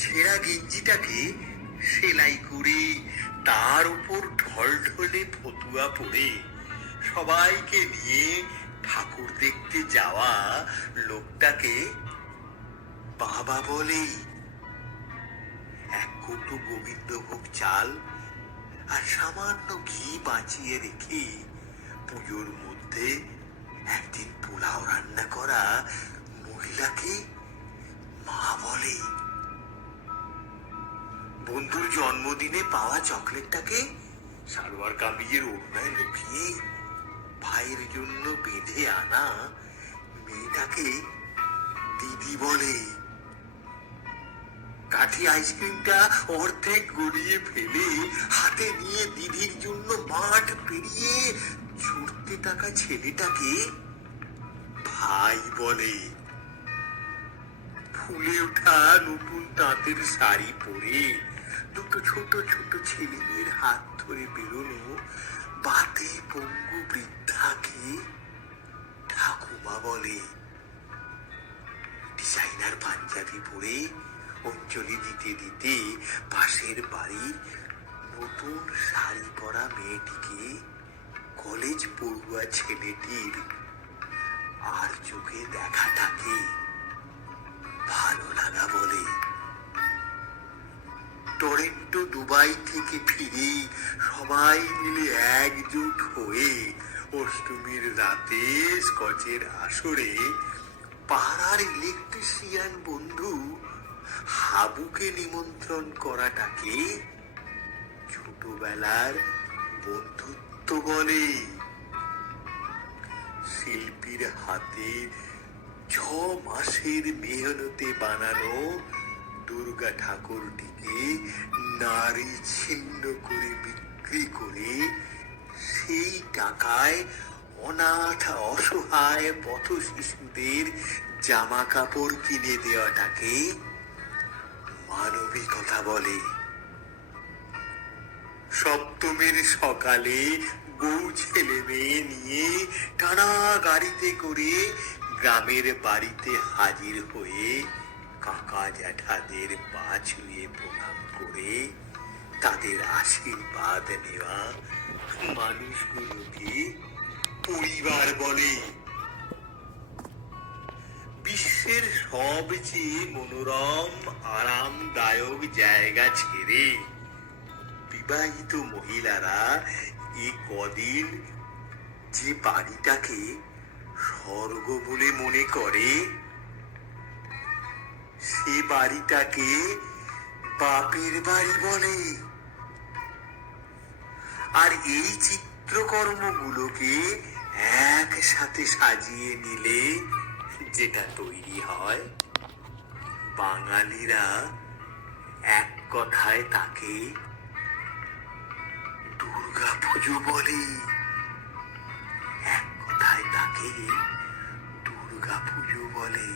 ছেঁড়া গেঞ্জিটাকে সেলাই করে তার উপর ঢলঢলে ফতুয়া পরে সবাইকে নিয়ে ঠাকুর দেখতে যাওয়া লোকটাকে বাবা বলে। এক কৌটো গোবিন্দভোগ চাল আর সামান্য ঘি বাঁচিয়ে রেখে পুজোর মধ্যে একদিন পোলাও রান্না করা মহিলাকে মা বলে। বন্ধুর জন্মদিনে পাওয়া চকলেটটাকে সালোয়ার কামিজের ওড়নায় লুকিয়ে ভাইয়ের জন্য বেঁধে আনা মেয়েটাকে দিদি বলে। কাঠি আইসক্রিমটা অর্ধেক গড়িয়ে ফেলে হাতে নিয়ে দিদির জন্য মাঠ পেরিয়ে ছুটতে থাকা ছেলেটাকে ভাই বলে। ফুলে ওঠা নতুন তাঁতের শাড়ি পরে দুটো ছোট ছোট ছেলে মেয়ের হাত ধরে বেরোনো বাতে পঙ্গু বৃদ্ধাকে ঠাকুমা বলে। ডিজাইনার পাঞ্জাবি পরে অঞ্জলি দিতে দিতে পাশের বাড়ির নতুন শাড়ি পরা মেয়েটিকে কলেজ পড়ুয়া ছেলেটির আর চোখে দেখাটাকে ভালো লাগা বলে। টরেন্টো দুবাই থেকে ফিরে সবাই মিলে একজোট হয়ে অষ্টমীর রাতে স্কচের আসরে পাড়ার ইলেকট্রিশিয়ান বন্ধু হাবুকে নিমন্ত্রণ করাটাকে ছোটবেলার বন্ধুত্ব বলে। শিল্পীর হাতে 6 মাসের মেহনতে বানানো দুর্গা ঠাকুরটিকে নারী ছিন্ন করে বিক্রি করে সেই টাকায় অনাথ অসহায় পথ শিশুদের জামা কাপড় কিনে দেওয়াটাকে মানবিকতা বলে। সপ্তমীর সকালে বউ ছেলে মেয়ে নিয়ে টানা গাড়িতে করে গ্রামের বাড়িতে হাজির হয়ে কাকা জ্যাঠাদের পা ছুঁয়ে প্রণাম করে তাদের আশীর্বাদ নেওয়া মানুষগুলোকে পরিবার বলে। বিশ্বের সবচেয়ে মনোরম আরামদায়ক জায়গা ছেড়ে বিবাহিত মহিলারা এই কদিন যে বাড়িটাকে স্বর্গ বলে মনে করে সে বাড়িটাকে বাপের বাড়ি বলে। আর এই চিত্রকর্মগুলোকে একসাথে সাজিয়ে নিলে যেটা তৈরি হয় বাঙালিরা এক কথায় তাকে দুর্গা পুজো বলে। এক কথায় তাকে দুর্গা পুজো বলে।